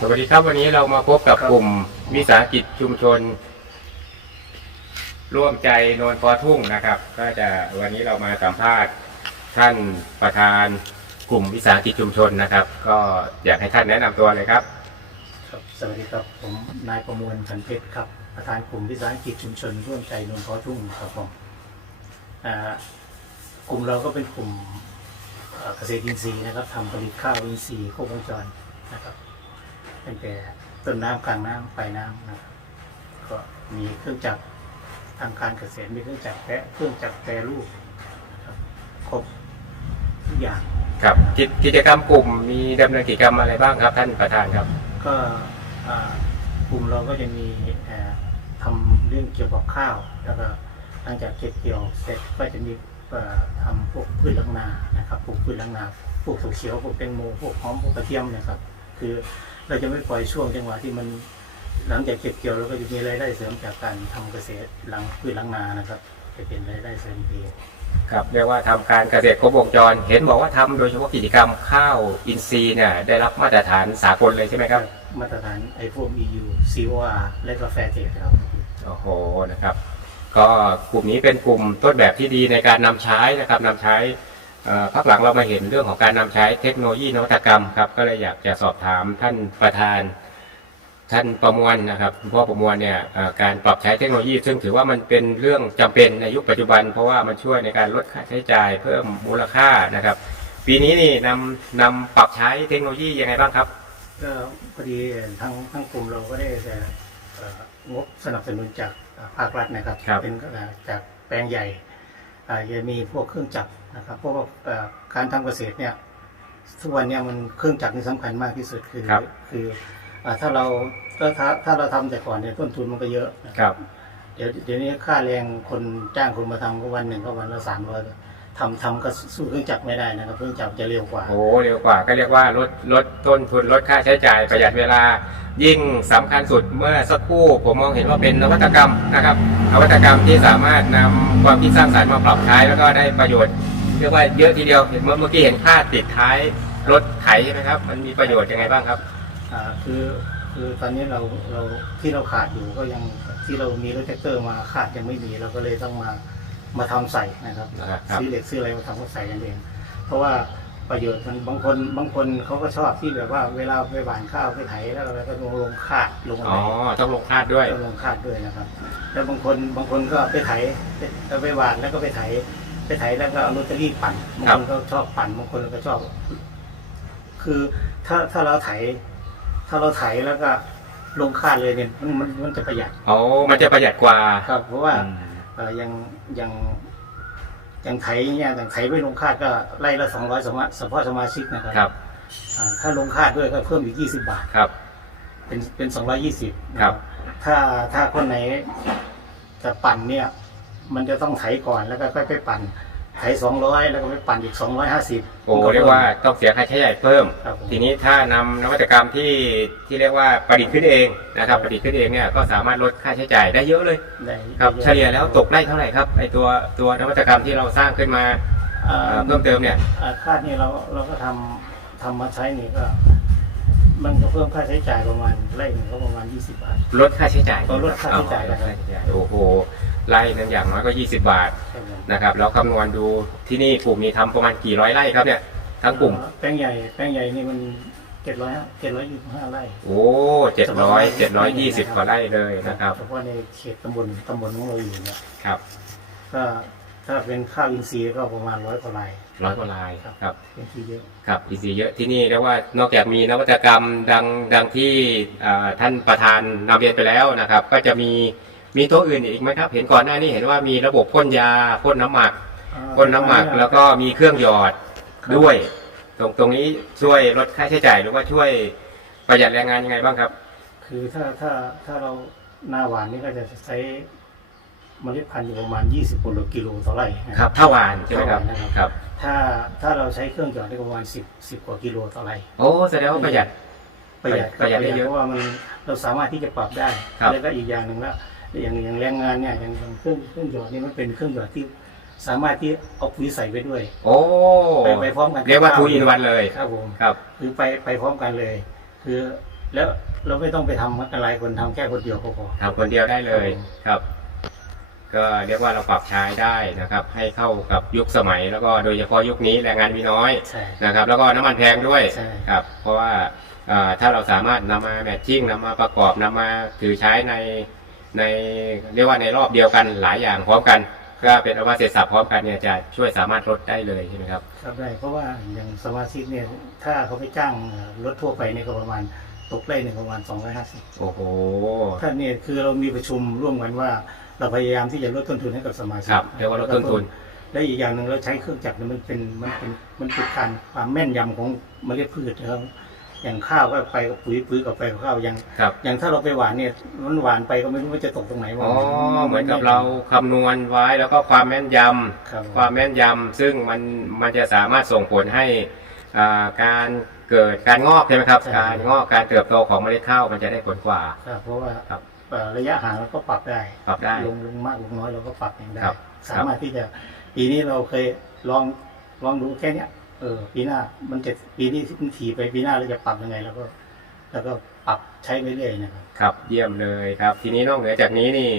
สวัสดีครับวันนี้เรามาพบกับกลุ่มวิสาหกิจชุมชน ร่วมใจโนนพอทุ่งนะครับ ก็จะวันนี้เรามาสัมภาษณ์ท่านประธานกลุ่มวิสาหกิจชุมชนนะครับ ก็อยากให้ท่านแนะนำตัวเลยครับ ครับสวัสดีครับ ผมนายประมวลขันเพชรครับ ประธานกลุ่มวิสาหกิจชุมชน ร่วมใจนนทพอทุ่งครับผมอ่ากลุ่มเราก็เป็นกลุ่มเอ่อเกษตรอินทรีย์นะครับทำผลิตข้าวอินทรีย์ครบวงจรนะครับ ตั้งแต่ต้นน้ำกลางน้ำปลายน้ำนะครับก็มีเครื่องจักรทางการเกษตรมีเครื่องจักรแปะเครื่องจักรแปรรูปนะครับครบทุกอย่าง ครับกิจกิจกรรมกลุ่มมีดำเนินกิจกรรมอะไรบ้างครับ ท่านประธานครับ ก็อ่ากลุ่มเราก็จะมีเอ่อทำเรื่องเกี่ยวกับข้าว แล้วก็หลังจากเก็บเกี่ยวเสร็จก็จะมีเอ่อทำพวกพืชล้างนานะครับปลูกพืชล้างนาปลูกถั่วเขียวปลูกแตงโมพวกหอมพวกกระเทียมเนะครับ คือเราจะไม่ปล่อยช่วงจังหวะที่มันหลังจากเก็บเกี่ยวเราก็จะมีรายได้เสริมจากการทำเกษตรหลังพืชล้างนานะครับ จะเป็นรายได้เสริมดีครับเรียกว่าทำการเกษตรครบวงจร เห็นบอกว่าทำโดยเฉพาะกิจกรรมข้าวอินทรีย์เนี่ยได้รับมาตรฐานสากลเลยใช่ไหมครับ มาตรฐานไอพวก EU COR และกาแฟเทคครับโอ้โหนะครับ ก็กลุ่มนี้เป็นกลุ่มต้นแบบที่ดีในการนำใช้นะครับนำใช้เอ่อ พักหลังเรามาเห็นเรื่องของการนำใช้เทคโนโลยีนวัตกรรมครับก็เลยอยากจะสอบถามท่านประธาน ท่านประมวลนะครับคุณพ่อประมวลเนี่ยเอ่อการปรับใช้เทคโนโลยี ซึ่งถือว่ามันเป็นเรื่องจำเป็นในยุคปัจจุบัน เพราะว่ามันช่วยในการลดค่าใช้จ่ายเพิ่มมูลค่านะครับ ปีนี้นี่นำนำปรับใช้เทคโนโลยียังไงบ้างครับก็พอดีทางทางกลุ่มเราก็ได้แต่เอ่องบสนับสนุนจากอ่าภาครัฐนะครับครับเป็นอ่าจากแปลงใหญ่อ่า จะมีพวกเครื่องจักรนะครับเพราะว่าเอ่อการทำเกษตรเนี่ยทุกวันเนี่ยมันเครื่องจักรนี่สำคัญมากที่สุดคือครับคืออ่าถ้าเราถ้าถ้าถ้าเราทำแต่ก่อนเนี่ยต้นทุนมันก็เยอะนะครับ เดี๋ยวเดี๋ยวนี้ค่าแรงคนจ้างคนมาทำก็วันหนึ่งก็วันละสามร้อย ทำทำก็สู้เครื่องจักรไม่ได้นะครับเครื่องจักรจะเร็วกว่า โอ้เร็วกว่าก็เรียกว่าลดลดต้นทุนลดค่าใช้จ่ายประหยัดเวลา ยิ่งสำคัญสุดเมื่อสักครู่ผมมองเห็นว่าเป็นนวัตกรรมนะครับนวัตกรรมที่สามารถนำความคิดสร้างสรรค์มาปรับใช้แล้วก็ได้ประโยชน์ เรียกว่าเยอะทีเดียวเห็นเมื่อเมื่อกี้เห็นค่าติดท้ายรถไถใช่ไหมครับมันมีประโยชน์ยังไงบ้างครับ อ่าคือคือตอนนี้เราเราที่เราขาดอยู่ก็ยังที่เรามีรถแท็กเตอร์มาขาดยังไม่มีเราก็เลยต้องมา มาทำใส่นะครับครับ ซื้อเหล็กซื้ออะไรมาทำก็ใส่กันเอง เพราะว่าประโยชน์มันบางคนบางคนเขาก็ชอบที่แบบว่าเวลาไปหว่านข้าวไปไถแล้วเราก็ลงลงคาดลงอะไร อ๋อ ต้องลงคาดด้วย ก็ลงคาดด้วยนะครับ แล้วบางคนบางคนก็ไปไถไปไปหว่านแล้วก็ไปไถ ไปไถแล้วก็เอาลอตเตอรี่ปั่นบางครัคบนก็ชอบปั่นบางคนก็ชอบ คือถ้าถ้าเราไถ ถ้าเราไถแล้วก็ลงคาดเลยเนี่ยมันมันมันจะประหยัดอ๋อ มันจะประหยัดกว่า ครับ เพราะว่าอืมเอ่อ ยังยังยังไถเนี่ยอย่างไถไม่ลงคาดก็ไล่ละสองร้อยสมาเฉพาะสมาชิกนะครับครับอ่าถ้าลงคาดด้วยก็เพิ่มอีกยี่สิบบาท ครับ เป็นเป็นสองร้อยี่สิบครับ ถ้าถ้าคนไหนจะปั่นเนี่ย มันจะต้องไถก่อนแล้วก็ค่อยไปปั่น ไถสองร้อยแล้วก็ไปปั่นอีกสองร้อยห้าสิบ โอ้เรียกว่าต้องเสียค่าใช้จ่ายเพิ่ม ครับผม ทีนี้ถ้านำนวัตกรรมที่ที่เรียกว่าประดิษฐ์ขึ้นเองนะครับประดิษฐ์ขึ้นเองเนี่ยก็สามารถลดค่าใช้จ่ายได้เยอะเลยได้ครับเฉลี่ยแล้วตกได้เท่าไหร่ครับไอตัวตัวนวัตกรรมที่เราสร้างขึ้นมาอ่าเอ่อเพิ่มเติมเนี่ยอาคาดนี่เราเราก็ทำทำมาใช้นี่ก็ มันก็เพิ่มค่าใช้จ่ายประมาณไร่หนึ่งก็ประมาณยี่สิบบาท ลดค่าใช้จ่ายก็ลดค่าใช้จ่าย อ๋อลดค่าใช้จ่ายโอ้โห ไร่หนึงอย่างน้อยก็ 20 บาทครับผมนะครับแล้วคำนวณดูที่นี่กลุ่มนี้ทำประมาณกี่ร้อยไร่ครับเนี่ยทั้งกลุ่ม แป้งใหญ่แป้งใหญ่นี่มันเจ็ดร้อยเจ็ดร้อยยี่สิบห้าไร่โอ้เจ็ดร้อยเจ็ดร้อยยี่สิบกว่าไร่เลยนะครับเฉพาะในเขตตำบลตำบลของเราอยู่เนี่ย ครับก็ถ้าเป็นข้าวอินทรีย์ก็ประมาณร้อยกว่าไร่ร้อยกว่าไร่ครับ เป็นที่เยอะ ครับดีซีเยอะที่นี่เรียกว่านอกจากมีนวัตกรรมดังดังที่อ่าท่านประธานนำเรียนไปแล้วนะครับ ก็จะมี มีตัวอื่นอีกไหมครับ เห็นก่อนหน้านี้เห็นว่ามีระบบพ่นยาพ่นน้ำหมักพ่นน้ำหมักแล้วก็มีเครื่องหยอดด้วย ตรงตรงนี้ช่วยลดค่าใช้จ่ายหรือว่าช่วยประหยัดแรงงานยังไงบ้างครับ คือถ้าถ้าถ้าเราหน้าหวานนี่ก็จะใช้เมล็ดพันธุ์อยู่ประมาณ 20กิโลต่อไร่นะครับถ้าหวานใช่ไหมครับถ้าหวานนะครับครับ ถ้าถ้าเราใช้เครื่องหยอดได้ประมาณ 10 10กว่ากิโลต่อไร่โอ้แสดงว่าประหยัดประหยัดประหยัดได้เยอะเพราะว่ามันเราสามารถที่จะปรับได้ครับแล้วก็อีกอย่างหนึ่งแล้ว อย่างอย่างแรงงานเนี่ยอย่างอย่างเครื่องเครื่องหยอดนี่มันเป็นเครื่องหยอดที่สามารถที่เอาปุ๋ยใส่ไปด้วย โอ้ไปไปพร้อมกันเรียกว่าทูอินวันเลยครับผมครับ คือไปไปพร้อมกันเลย คือแล้วเราไม่ต้องไปทำกันหลายคนทำแค่คนเดียวก็พอทำคนเดียวได้เลยครับ ก็เรียกว่าเราปรับใช้ได้นะครับ ให้เข้ากับยุคสมัยแล้วก็โดยเฉพาะยุคนี้แรงงานมีน้อยใช่นะครับ แล้วก็น้ำมันแพงด้วยใช่ครับ เพราะว่าเอ่อถ้าเราสามารถนำมาแมทชิ่งนำมาประกอบนำมาถือใช้ใน ในเรียกว่าในรอบเดียวกันหลายอย่างพร้อมกัน ก็เป็นอันว่าเสร็จสับพร้อมกันเนี่ยจะช่วยสามารถลดได้เลยใช่ไหมครับครับได้เพราะว่าอย่างสมาชิกเนี่ยถ้าเขาไปจ้างเอ่อรถทั่วไปเนี่ยก็ประมาณตกไล่หนึ่งประมาณ 250 โอ้โหถ้าเนี่ยคือเรามีประชุมร่วมกันว่า เราพยายามที่จะลดต้นทุนให้กับสมาชิกครับเรียกว่าลดต้นทุน และอีกอย่างหนึ่งเราใช้เครื่องจักรเนี่ยมันเป็นมันเป็นมันเป็นการความแม่นยำของเมล็ดพืชนะครับ อย่างข้าวก็ไปกับปุ๋ยปุ๋ยกับไปกับข้าวอย่างครับ อย่างถ้าเราไปหวานเนี่ยมันหวานไปก็ไม่รู้ว่าจะตกตรงไหนอ๋อเหมือนกับเราคำนวณไว้แล้วก็ความแม่นยครับำความแม่นยำซึ่งมันมันจะสามารถส่งผลให้อ่าการเกิดการงอกใช่ไหมครับ การงอกการเติบโตของเมล็ดข้าวมันจะได้ผลกว่าครับเพราะว่าครับเอ่อระยะห่างเราก็ปรับได้ปรับได้ลงลงมากลงน้อยเราก็ปรับเองได้ครับสามารถที่จะปีนี้เราเคยลองลองดูแค่เนี้ย เออ ปีหน้า มันจะปีนี้มันถี่ไปปีหน้าเราจะปรับยังไงแล้วก็ แล้วก็ปรับใช้ไปเรื่อยนะครับ ครับ เยี่ยมเลยครับ ทีนี้นอกเหนือจากนี้นี่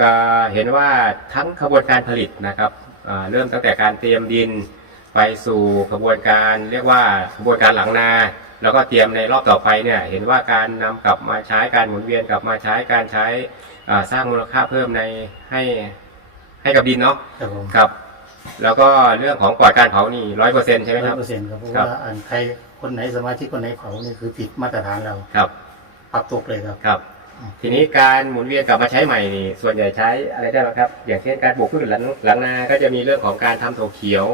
ก็เห็นว่าทั้งขบวนการผลิตนะครับอ่าเริ่มตั้งแต่การเตรียมดินไปสู่ขบวนการเรียกว่าขบวนการหลังนา แล้วก็เตรียมในรอบต่อไปเนี่ย เห็นว่าการนำกลับมาใช้การหมุนเวียนกลับมาใช้การใช้อ่าสร้างมูลค่าเพิ่มในให้ให้กับดินเนาะครับผมครับ แล้วก็เรื่องของปลอดการเผานี่ร้อยเปอร์เซ็นต์ใช่ไหมร้คอรัยบเปอร์เซ็นต์ครับเพราะครับ ว่าอันใครคนไหนสมาชิกคนไหนเผานี่คือผิดมาตรฐานเราครับ ปรับตกเลยครับ ครับทีนี้การหมุนเวียนกลับมาใช้ใหม่นี่ส่วนใหญ่ใช้อะไรได้บ้างครับ อย่างเช่นการปลูกพืชหลังหลังนาก็จะมีเรื่องของการทำถั่วเขียว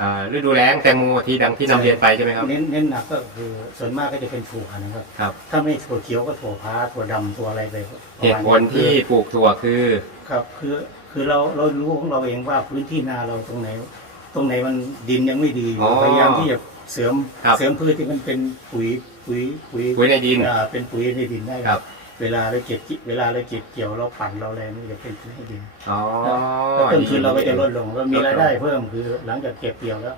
อ่าฤดูแล้งแตงโมที่ดังที่นำเรียนไปใช่ไหมครับ เน้นเน้นหนักก็คือส่วนมากก็จะเป็นถั่วนะครับ ครับ ถ้าไม่ถั่วเขียวก็ถั่วพ้าถั่วดำถั่วอะไรไปประเหมาณตุนี้ผลที่ปลูกถั่วคือ ครับคือ คือเราเรารู้ของเราเองว่าพื้นที่นาเราตรงไหน ตรงไหนมันดินยังไม่ดีอ๋อพยายามที่จะเสริมครับเสริมพืชที่มันเป็นปุ๋ยปุ๋ยปุ๋ยปุ๋ยในดินอ่าเป็นปุ๋ยในดินได้ครับ เวลาเราเก็บจิเวลาเราเก็บเกี่ยวเราปั่นเราอะไรนี่จะเป็นปุ๋ยในดิน อ๋อแล้วต้นทุนเราก็จะลดดีลงเรามีรายได้เพิ่มคือหลังจากเก็บเกี่ยวแล้ว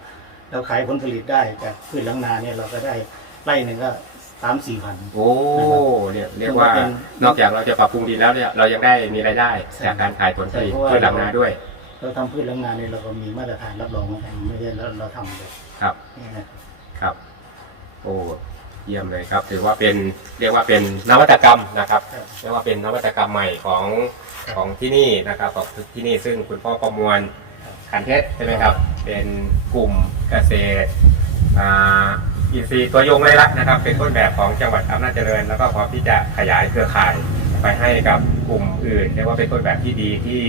เราขายผลผลิตได้จากพืชหลังนาเนี่ยเราก็ได้ไร่หนึ่งก็ สามสี่พัน โอ้เนี่ยเรียกว่า นอกจากเราจะปรับปรุงดินแล้วเนี่ยเรายังได้มีรายได้ใช่จากการขายผลผลิตใช่เพราะว่าพืชหลังนาด้วย เราทำพืชหลังนาเนี่ยเราก็มีมาตรฐานรับรองเหมือนกันไม่ใช่เราเราทำแบบครับนี้นะครับครับ โอ้เยี่ยมเลยครับถือว่าเป็นเรียกว่าเป็นนวัตกรรมนะครับครับเรียกว่าเป็นนวัตกรรมใหม่ของของที่นี่นะครับของที่นี่ซึ่งคุณพ่อประมวลขันเพชรใช่ไหมครับ เป็นกลุ่มเกษตรอ่า อินทรีย์ตัวยงเลยละนะครับ เป็นต้นแบบของจังหวัดอำนาจเจริญ แล้วก็พร้อมที่จะขยายเครือข่ายไปให้กับกลุ่มอื่นเรียกว่าเป็นต้นแบบที่ดีที่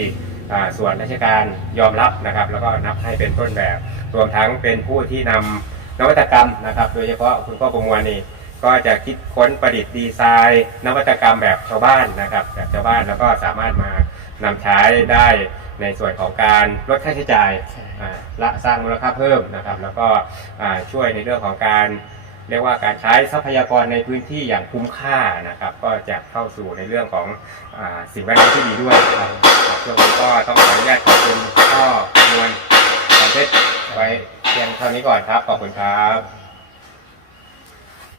ส่วนราชการยอมรับนะครับ แล้วก็นับให้เป็นต้นแบบ รวมทั้งเป็นผู้ที่นำนวัตกรรมนะครับ โดยเฉพาะคุณพ่อประมวลนี่ก็จะคิดค้นประดิษฐ์ดีไซน์ นวัตกรรมแบบชาวบ้านนะครับแบบชาวบ้านแล้วก็สามารถมานำใช้ได้ ในส่วนของการลดค่าใช้จ่ายใช่ อ่าและสร้างมูลค่าเพิ่มนะครับ แล้วก็อ่าช่วยในเรื่องของการ เรียกว่าการใช้ทรัพยากรในพื้นที่อย่างคุ้มค่านะครับ ก็จะเข้าสู่ในเรื่องของอาสิ่งแวดล้อมที่ดีด้วยครับครับช่วงนี้ก็ต้องขออนุญาตขอบคุณพ่อมวลขอนเพชรไว้เพียงเท่านี้ก่อนครับขอบคุณครับ